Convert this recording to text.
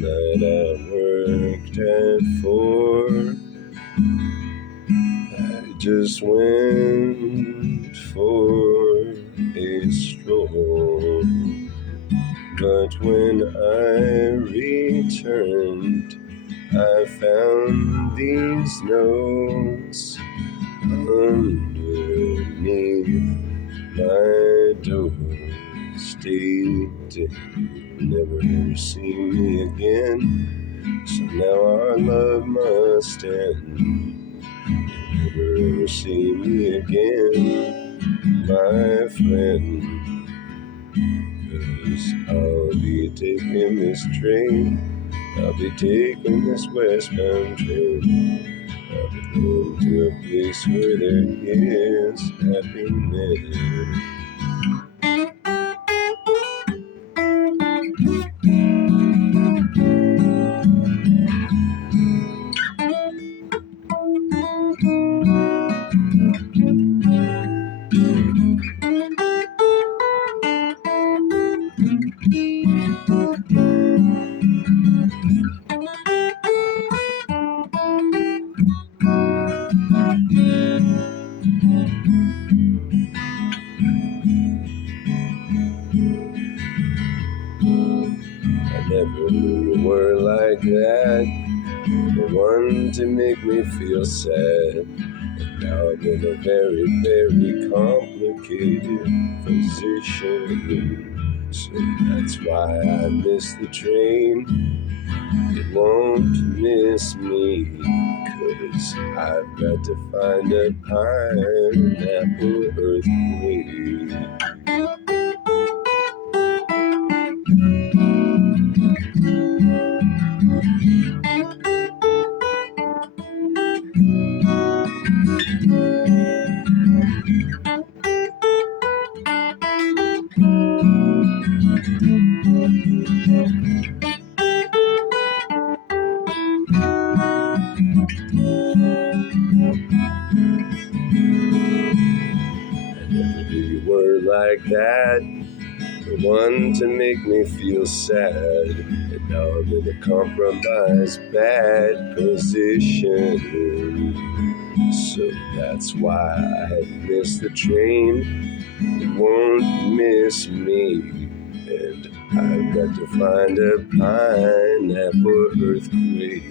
night I worked at 4. I just went for a stroll. But when I returned, I found these notes underneath my door, stating never see me again. So now our love must end. Never see me again, my friend. 'Cause I'll be taking this train. I'll be taking this westbound train. I'll be going to a place where there is happiness. I never knew you were like that, the one to make me feel sad. And now I'm in a very, very complicated position. So that's why I miss the train. It won't miss me, 'cause I've got to find a pineapple earthquake. Never knew you were like that, the one to make me feel sad. And now I'm in a compromised bad position. So that's why I miss the train. It won't miss me. And I've got to find a pineapple earthquake.